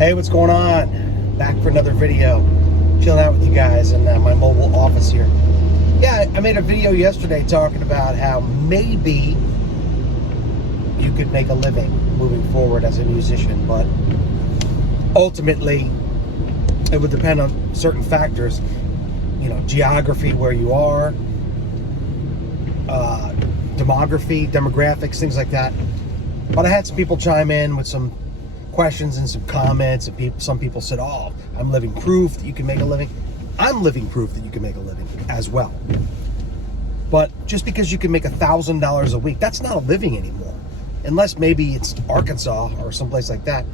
Hey, what's going on? Back for another video. Chilling out with you guys in my mobile office here. Yeah, I made a video yesterday talking about how maybe you could make a living moving forward as a musician, but ultimately it would depend on certain factors. You know, geography, where you are, demographics, things like that. But I had some people chime in with some questions and some comments, and some people said, oh, I'm living proof that you can make a living. I'm living proof that you can make a living as well. But just because you can make $1,000 a week, that's not a living anymore. Unless maybe it's Arkansas or someplace like that.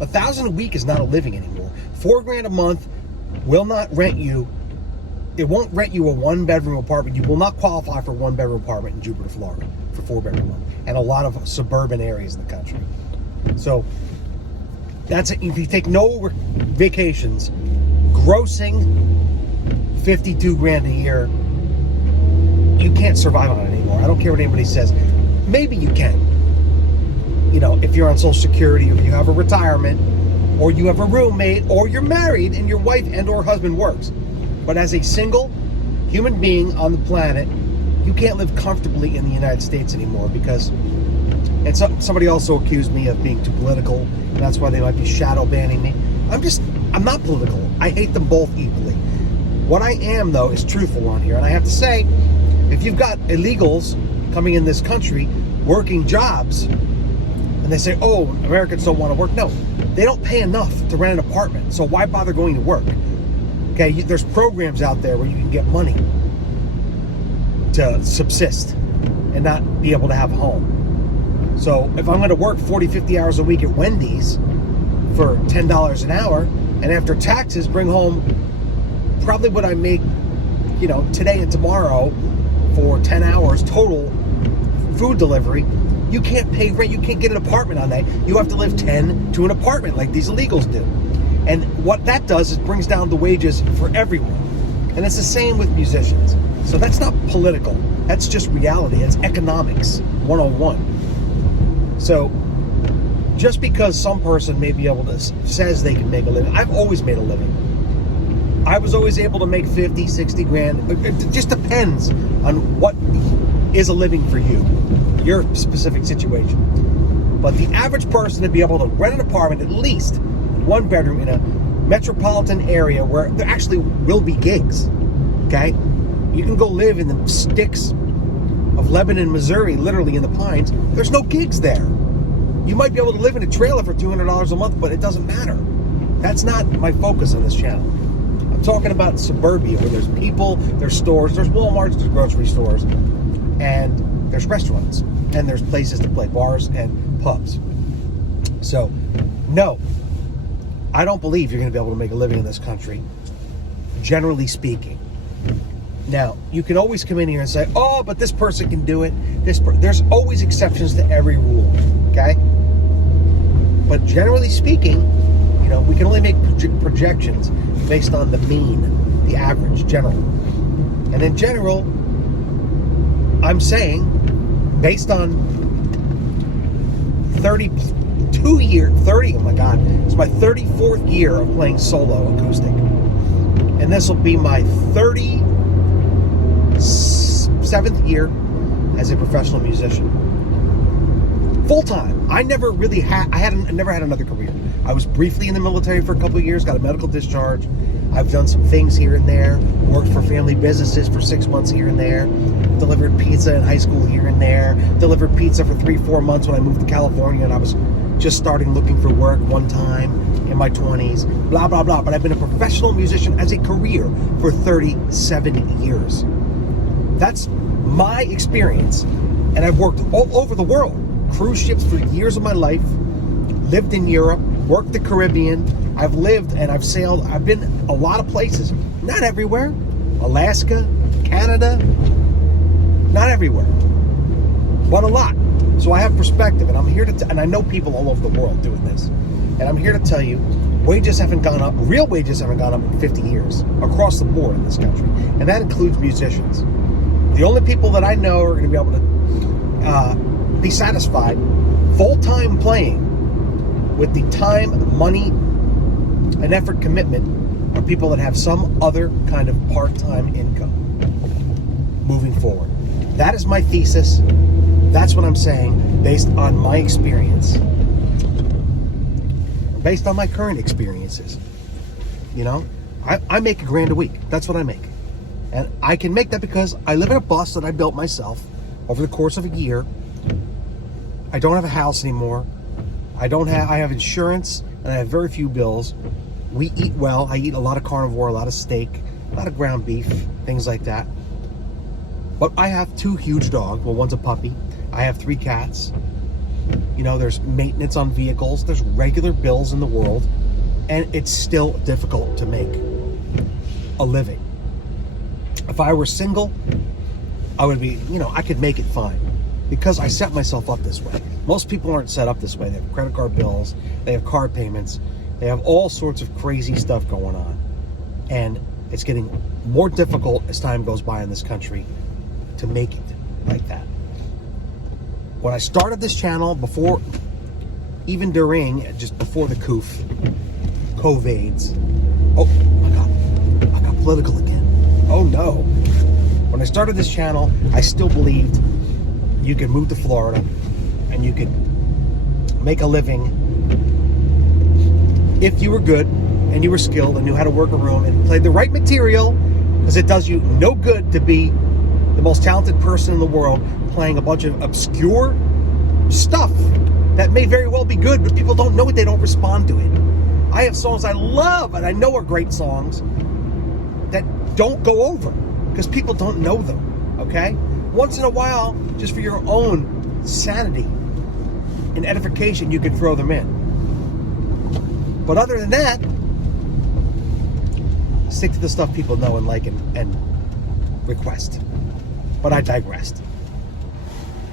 $1,000 a week is not a living anymore. $4,000 a month will not rent you. It won't rent you a one-bedroom apartment. You will not qualify for a one-bedroom apartment in Jupiter, Florida for $4,000 a month, and a lot of suburban areas in the country. So that's it. If you take no vacations, grossing $52,000 a year, you can't survive on it anymore. I don't care what anybody says. Maybe you can. You know, if you're on Social Security, or you have a retirement, or you have a roommate, or you're married and your wife and or husband works. But as a single human being on the planet, you can't live comfortably in the United States anymore because, and somebody also accused me of being too political, and that's why they might be shadow banning me. I'm not political. I hate them both equally. What I am, though, is truthful on here. And I have to say, if you've got illegals coming in this country, working jobs, and they say, oh, Americans don't want to work. No, they don't pay enough to rent an apartment. So why bother going to work? Okay, there's programs out there where you can get money to subsist and not be able to have a home. So if I'm going to work 40, 50 hours a week at Wendy's for $10 an hour, and after taxes bring home probably what I make, you know, today and tomorrow for 10 hours total food delivery, you can't pay rent. You can't get an apartment on that. You have to live 10 to an apartment like these illegals do. And what that does is brings down the wages for everyone. And it's the same with musicians. So that's not political. That's just reality. It's economics 101. So just because some person may be able to, says they can make a living, I've always made a living. I was always able to make 50, 60 grand. It just depends on what is a living for you, your specific situation. But the average person to be able to rent an apartment, at least one bedroom in a metropolitan area where there actually will be gigs, okay? You can go live in the sticks of Lebanon, Missouri, literally in the pines. There's no gigs there. You might be able to live in a trailer for $200 a month, but it doesn't matter. That's not my focus on this channel. I'm talking about suburbia where there's people, there's stores, there's Walmarts, there's grocery stores, and there's restaurants, and there's places to play, bars and pubs. So, no, I don't believe you're going to be able to make a living in this country, generally speaking. Now, you can always come in here and say, oh, but this person can do it. There's always exceptions to every rule, okay? But generally speaking, you know, we can only make projections based on the mean, the average, general. And in general, I'm saying, based on 30, oh my God, it's my 34th year of playing solo acoustic. And this will be my 37th year as a professional musician. Full time. I never had another career. I was briefly in the military for a couple of years, got a medical discharge. I've done some things here and there, worked for family businesses for 6 months here and there, delivered pizza in high school here and there, delivered pizza for 3-4 months when I moved to California and I was just starting looking for work one time in my 20s, blah, blah, blah. But I've been a professional musician as a career for 37 years. That's my experience. And I've worked all over the world. Cruise ships for years of my life, lived in Europe, worked the Caribbean. I've lived and I've sailed. I've been a lot of places. Not everywhere. Alaska, Canada, not everywhere, but a lot. So I have perspective, and I'm here to, and I know people all over the world doing this. And I'm here to tell you, wages haven't gone up, real wages haven't gone up in 50 years across the board in this country. And that includes musicians. The only people that I know are going to be able to be satisfied full-time playing with the time, money, an effort commitment are people that have some other kind of part-time income moving forward. That is my thesis. That's what I'm saying based on my experience. Based on my current experiences. You know, I make $1,000 a week. That's what I make. And I can make that because I live in a bus that I built myself over the course of a year. I don't have a house anymore. I have insurance and I have very few bills. We eat well. I eat a lot of carnivore, a lot of steak, a lot of ground beef, things like that. But I have 2 huge dogs. Well, one's a puppy. I have 3 cats. You know, there's maintenance on vehicles. There's regular bills in the world. And it's still difficult to make a living. If I were single, I would be, you know, I could make it fine. Because I set myself up this way. Most people aren't set up this way. They have credit card bills. They have car payments. They have all sorts of crazy stuff going on. And it's getting more difficult as time goes by in this country to make it like that. When I started this channel, before, even during, just before the COVIDs. Oh, I got political again. Oh no. When I started this channel, I still believed you could move to Florida and you could make a living if you were good and you were skilled and knew how to work a room and played the right material, because it does you no good to be the most talented person in the world playing a bunch of obscure stuff that may very well be good, but people don't know it, they don't respond to it. I have songs I love and I know are great songs that don't go over because people don't know them, okay? Once in a while, just for your own sanity and edification, you can throw them in. But other than that, stick to the stuff people know and like and request. But I digressed.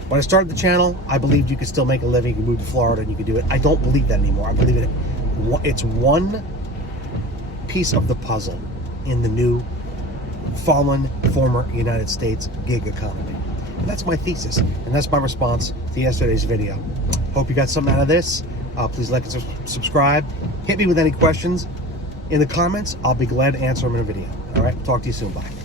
When I started the channel, I believed you could still make a living, you could move to Florida and you could do it. I don't believe that anymore. I believe it's one piece of the puzzle in the new fallen former United States gig economy. And that's my thesis, and that's my response to yesterday's video. Hope you got something out of this. Please like and subscribe. Hit me with any questions in the comments. I'll be glad to answer them in a video. All right, talk to you soon. Bye.